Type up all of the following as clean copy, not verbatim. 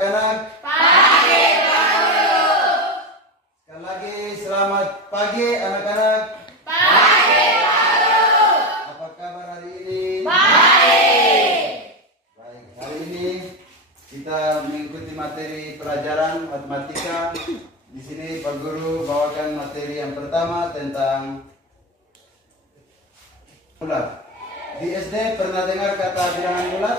Anak, Pagi Guru. sekali lagi selamat pagi anak-anak. Pagi Guru. Apa kabar hari ini? Baik. Baik, hari ini kita mengikuti materi pelajaran matematika. Di sini Pak Guru bawakan materi yang pertama tentang bulat. Di SD pernah dengar kata bilangan bulat?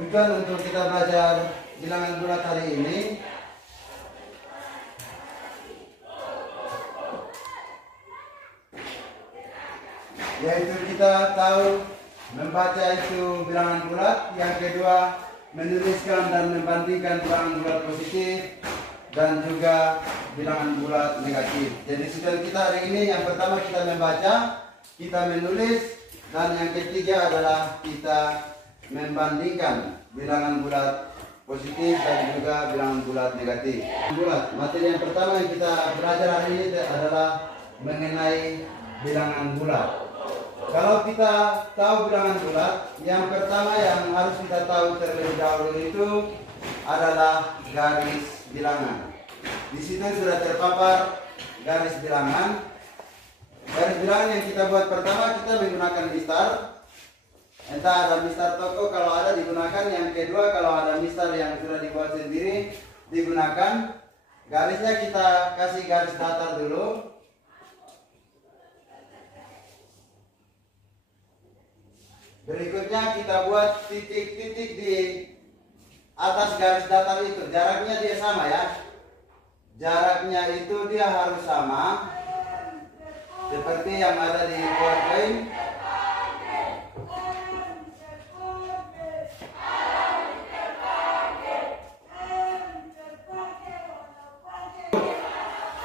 Tujuan untuk kita belajar bilangan bulat hari ini yaitu kita tahu membaca itu bilangan bulat, yang kedua menuliskan dan membandingkan bilangan bulat positif dan juga bilangan bulat negatif. Jadi tujuan kita hari ini yang pertama kita membaca, kita menulis, dan yang ketiga adalah kita membandingkan bilangan bulat positif dan juga bilangan bulat negatif. Bulat, materi yang pertama yang kita belajar hari ini adalah mengenai bilangan bulat. Kalau kita tahu bilangan bulat, yang pertama yang harus kita tahu terlebih dahulu itu adalah garis bilangan. Di situ sudah terpapar garis bilangan. Garis bilangan yang kita buat pertama, kita menggunakan mistar. Entah ada mistar toko kalau ada digunakan. Yang kedua, kalau ada mistar yang sudah dibuat sendiri digunakan. Garisnya kita kasih garis datar dulu. Berikutnya kita buat titik-titik di atas garis datar itu. Jaraknya dia sama ya. Jaraknya itu dia harus sama seperti yang ada di PowerPoint.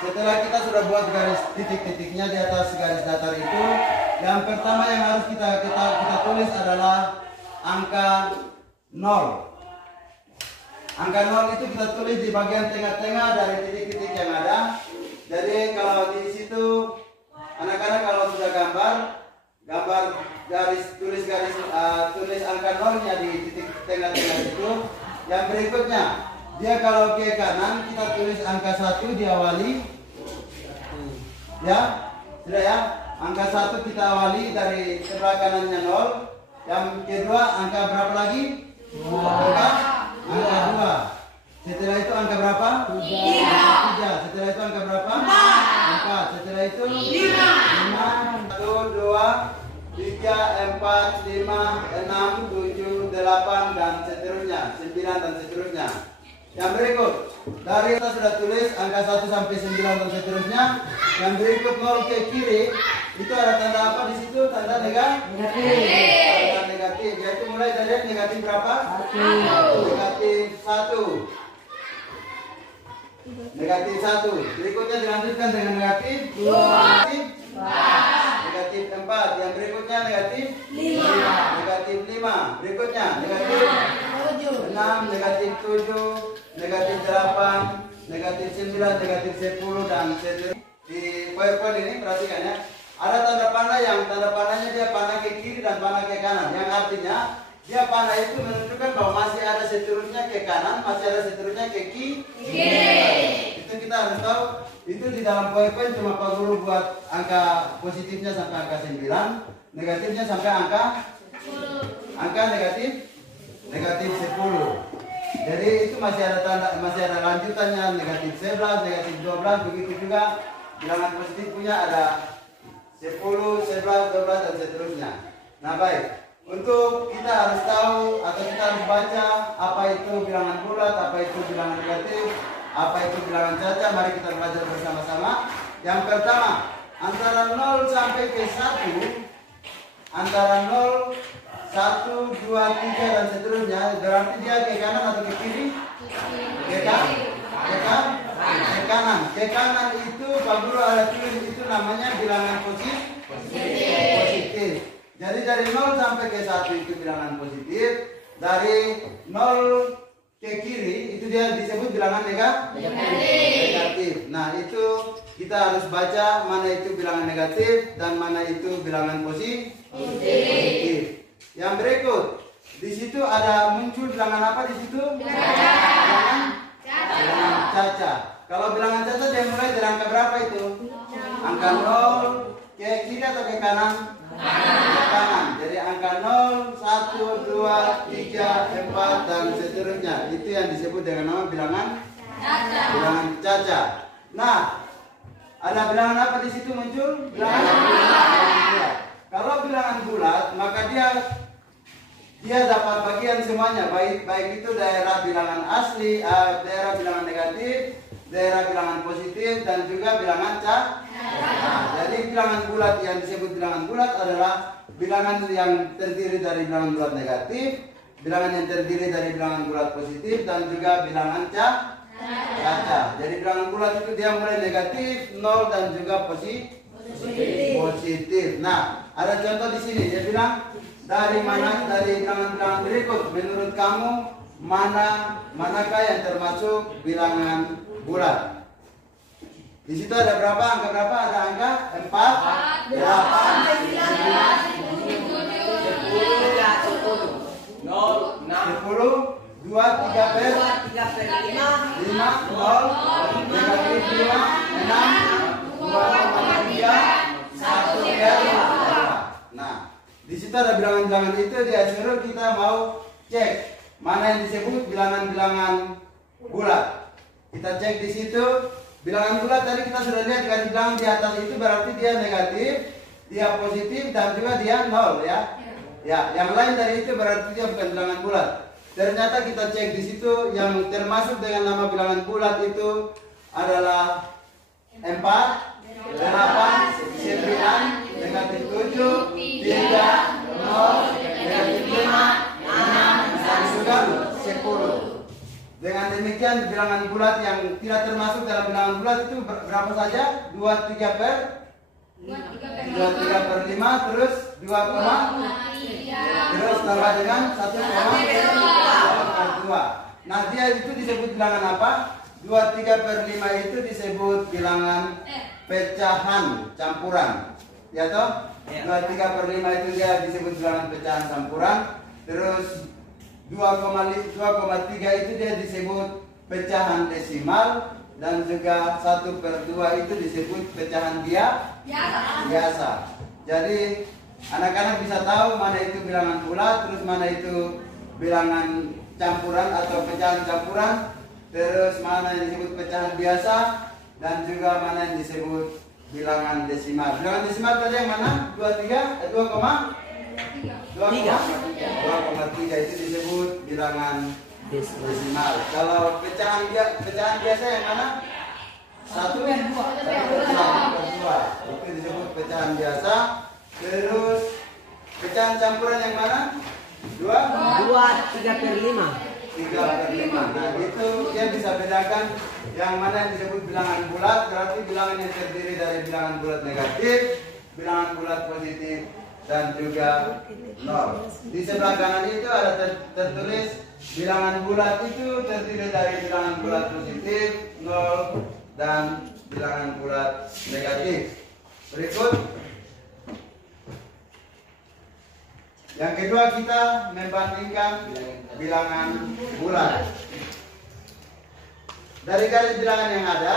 Setelah kita sudah buat garis titik-titiknya di atas garis datar itu, yang pertama yang harus kita tulis adalah angka 0. Angka 0 itu kita tulis di bagian tengah-tengah dari titik-titik yang ada. Jadi kalau di situ anak-anak kalau sudah gambar garis tulis angka 0-nya di titik tengah-tengah itu. Yang berikutnya, dia kalau ke kanan kita tulis angka 1 diawali. Ya, sudah ya. Angka 1 kita awali dari sebelah kanannya 0. Yang kedua angka berapa lagi? 2. Angka 2. Setelah itu angka berapa? 3. Setelah itu angka berapa? 4. Setelah itu 5. 1, 2, 3, 4, 5, 6, 7, 8 dan seterusnya, 9 dan seterusnya. Yang berikut, dari kita sudah tulis angka 1 sampai 9 dan seterusnya. Yang berikut 0 ke kiri itu ada tanda apa di situ? Tanda negatif. Tanda negatif, yaitu mulai dari negatif berapa? 1. Negatif 1. Negatif 1. Berikutnya dilanjutkan dengan negatif 2. Negatif 4. Yang berikutnya negatif 5. Negatif 5. Berikutnya negatif 6. Negatif 7. Negatif 8. Negatif 9. Negatif 10 dan seterusnya. Di PowerPoint ini perhatikan ya. Ada tanda panah yang tanda panahnya dia panah ke kiri dan panah ke kanan. Yang artinya dia panah itu menunjukkan bahwa masih ada seterusnya ke kanan, masih ada seterusnya ke kiri. Itu kita harus tahu. Itu di dalam PowerPoint cuma Pak Guru buat angka positifnya sampai angka 9, negatifnya sampai angka negatif 10. Jadi itu masih ada lanjutannya, negatif 11, negatif 12, begitu juga bilangan positif punya ada 10, 11, 12 dan seterusnya. Nah baik, untuk kita harus tahu atau kita harus baca apa itu bilangan bulat, apa itu bilangan negatif, apa itu bilangan cacat. Mari kita belajar bersama-sama. Yang pertama, antara 0 sampai ke 1, antara 0, 1, 2, 3 dan seterusnya, berarti dia ke kanan atau ke kiri? Ke kanan. Ke kanan itu Pak Guru ada tulis itu namanya bilangan positif. Jadi dari 0 sampai ke 1 itu bilangan positif. Dari 0 ke kiri itu dia disebut bilangan negatif. Nah itu kita harus baca mana itu bilangan negatif dan mana itu bilangan positif. Yang berikut, Di situ ada muncul bilangan apa di situ? Bilangan caca. Kalau bilangan caca dia mulai dari angka berapa itu? Angka 0 ke kiri atau ke kanan? Ke kanan. Jadi angka 0, 1, 2, 3, 4 dan seterusnya. Itu yang disebut dengan nama bilangan caca. Nah, ada bilangan apa di situ muncul? Bilangan bulat. Kalau bilangan bulat, maka dia dapat bagian semuanya, baik itu daerah bilangan asli, daerah bilangan negatif, daerah bilangan positif, dan juga bilangan caca. Nah, jadi bilangan bulat yang disebut bilangan bulat adalah bilangan yang terdiri dari bilangan bulat negatif, bilangan yang terdiri dari bilangan bulat positif, dan juga bilangan caca. Jadi bilangan bulat itu dia mulai negatif, 0 dan juga positif. Nah, ada contoh di sini. Dia bilang dari bilangan-bilangan berikut menurut kamu manakah yang termasuk bilangan bulat? Di situ ada berapa? Angka berapa? Ada angka 4, 8, 9, 10, 2, 3 per 5, 0, negatif 5, 6, 2,3, 1 per 5. Nah, di situ ada bilangan-bilangan itu, dia suruh kita mau cek mana yang disebut bilangan-bilangan bulat. Kita cek di situ. Bilangan bulat tadi kita sudah lihat kan, bilangan di atas itu berarti dia negatif, dia positif, dan juga dia 0 ya. Ya, yang lain dari itu berarti dia bukan bilangan bulat. Ternyata kita cek di situ yang termasuk dengan nama bilangan bulat itu adalah 4, 8, 9, negatif 7, 3, 0, negatif 5, 6, dan juga 10. Dengan demikian bilangan bulat yang tidak termasuk dalam bilangan bulat itu berapa saja? 23 per 5, terus 2, terus tambah dengan 1,2. Nah, dia itu disebut bilangan apa? 23 per 5 itu disebut bilangan pecahan campuran. Ya toh? 23 per 5 itu dia disebut bilangan pecahan campuran. Terus 2,3 itu dia disebut pecahan desimal, dan juga 1 per 2 itu disebut pecahan biasa. Jadi anak-anak bisa tahu mana itu bilangan bulat, terus mana itu bilangan campuran atau pecahan campuran, terus mana yang disebut pecahan biasa, dan juga mana yang disebut bilangan desimal. Bilangan desimal tadi yang mana? 2,3 itu disebut bilangan desimal. Kalau pecahan biasa yang mana? 1 per 2 itu disebut pecahan biasa. Terus pecahan campuran yang mana? 3 per 5. 3 per 5. Nah, itu dia bisa bedakan yang mana yang disebut bilangan bulat, berarti bilangan yang terdiri dari bilangan bulat negatif, bilangan bulat positif, dan juga 0. Di sebelah kanan itu ada tertulis bilangan bulat itu terdiri dari bilangan bulat positif, 0, dan bilangan bulat negatif. Berikut. Yang kedua, kita membandingkan bilangan bulat. Dari garis bilangan yang ada,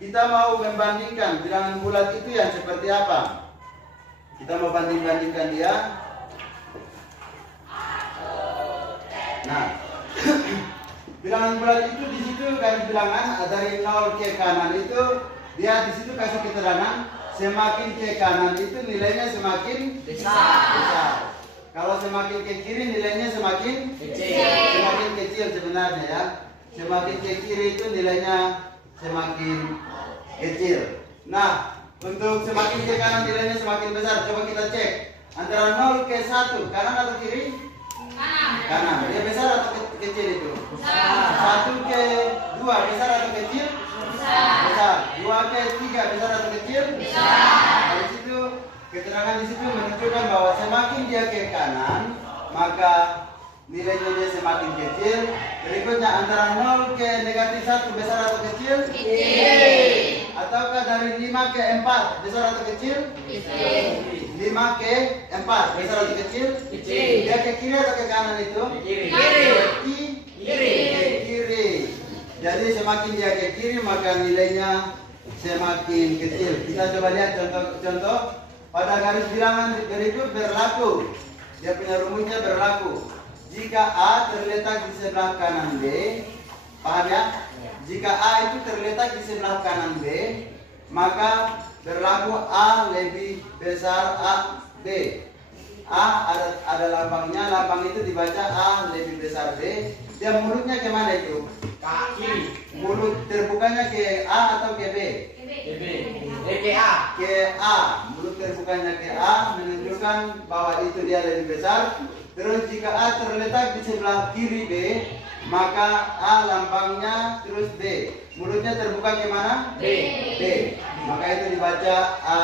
kita mau membandingkan bilangan bulat itu yang seperti apa. Kita mau bandingkan dia. Nah, bilangan bulat itu di situ garis bilangan dari 0 ke kanan itu dia di situ kasih keterangan semakin ke kanan itu nilainya semakin besar. Kalau semakin ke kiri nilainya semakin kecil sebenarnya ya. Semakin ke kiri itu nilainya semakin kecil. Nah, untuk semakin ke kanan nilainya semakin besar. Coba kita cek antara 0 ke 1, kanan atau kiri? Kanan. Dia besar atau kecil itu? 1 ke 2 besar atau kecil? Besar. 2 ke 3 besar atau kecil? Dari situ keterangan di situ menunjukkan bahwa semakin dia ke kanan maka nilainya dia semakin kecil. Berikutnya antara 0 ke negatif 1 besar atau kecil? Kecil. Ataukah dari 5 ke 4 besar atau kecil? Kecil. 5 ke 4. Besar atau kecil? Kecil. Dia ke kiri atau ke kanan itu? Kiri. Ke kiri. Jadi semakin dia ke kiri maka nilainya semakin kecil. Kita coba lihat contoh-contoh. Pada garis bilangan berikut berlaku. Dia punya rumusnya berlaku. Jika A terletak di sebelah kanan B, paham ya? Jika A itu terletak di sebelah kanan B, maka berlaku A lebih besar A B. A ada lambangnya, lambang itu dibaca A lebih besar B. Dia mulutnya kemana itu? Kiri. Mulut terbukanya ke A atau ke B? Ke A. Ke A. Mulut terbukanya ke A menunjukkan bahwa itu dia lebih besar. Terus jika A terletak di sebelah kiri B, maka A lambangnya terus B. Mulutnya terbuka ke mana? B. Maka itu dibaca A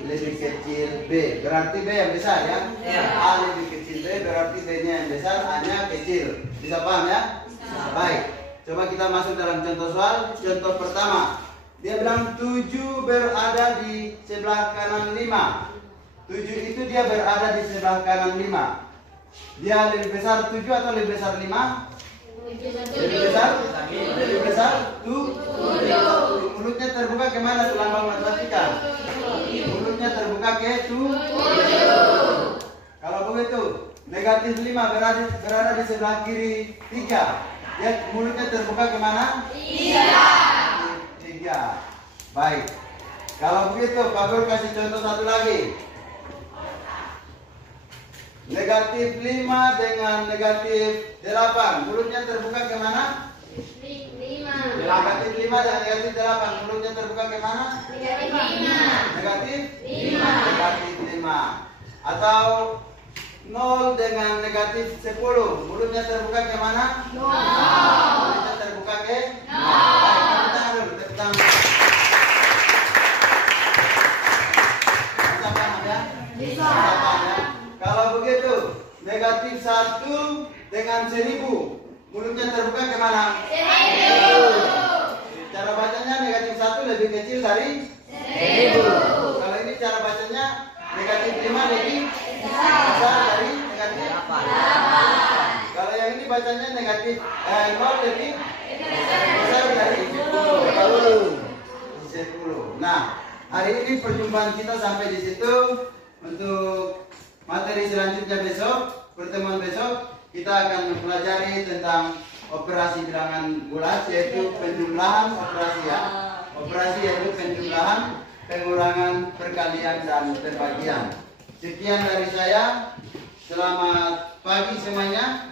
lebih kecil B. Berarti B yang besar ya? A lebih kecil B, berarti B-nya yang besar, A-nya kecil. Bisa paham ya? Baik. Coba kita masuk dalam contoh soal. Contoh pertama. Dia bilang 7 berada di sebelah kanan 5. 7 itu dia berada di sebelah kanan 5. Dia lebih besar 7 atau lebih besar 5? Lebih besar? Lebih besar 7. Mulutnya terbuka kemana tuh lambang matematika? Mulutnya terbuka ke 7. Kalau begitu, negatif 5 berada di sebelah kiri 3. Ya, mulutnya terbuka kemana? 3. Baik. Kalau begitu, Pak Guru kasih contoh satu lagi. Negatif 5 dengan negatif 8. Mulutnya terbuka kemana? 5. Negatif 5 dan negatif 8. Mulutnya terbuka kemana? Negatif 5. Atau 0 dengan negatif 10. Mulutnya terbuka kemana? 0. Mulutnya terbuka ke 0. Tepuk tangan dulu, tepuk tangan. Bisa paham ya? Bisa paham ya? Kalau begitu, negatif 1 dengan 10. Mulutnya terbuka kemana? 1000. Cara bacanya negatif 1 lebih kecil dari 1000. Kalau ini cara bacanya negatif 5 lebih besar dari negatif 8. Kalau yang ini bacanya negatif 0 lebih besar dari 10. Nah, hari ini perjumpaan kita sampai di situ. Untuk materi selanjutnya besok, pertemuan besok, kita akan mempelajari tentang operasi bilangan bulat, yaitu penjumlahan operasi ya. Operasi yaitu penjumlahan, pengurangan, perkalian, dan perbagian. Sekian dari saya. Selamat pagi semuanya.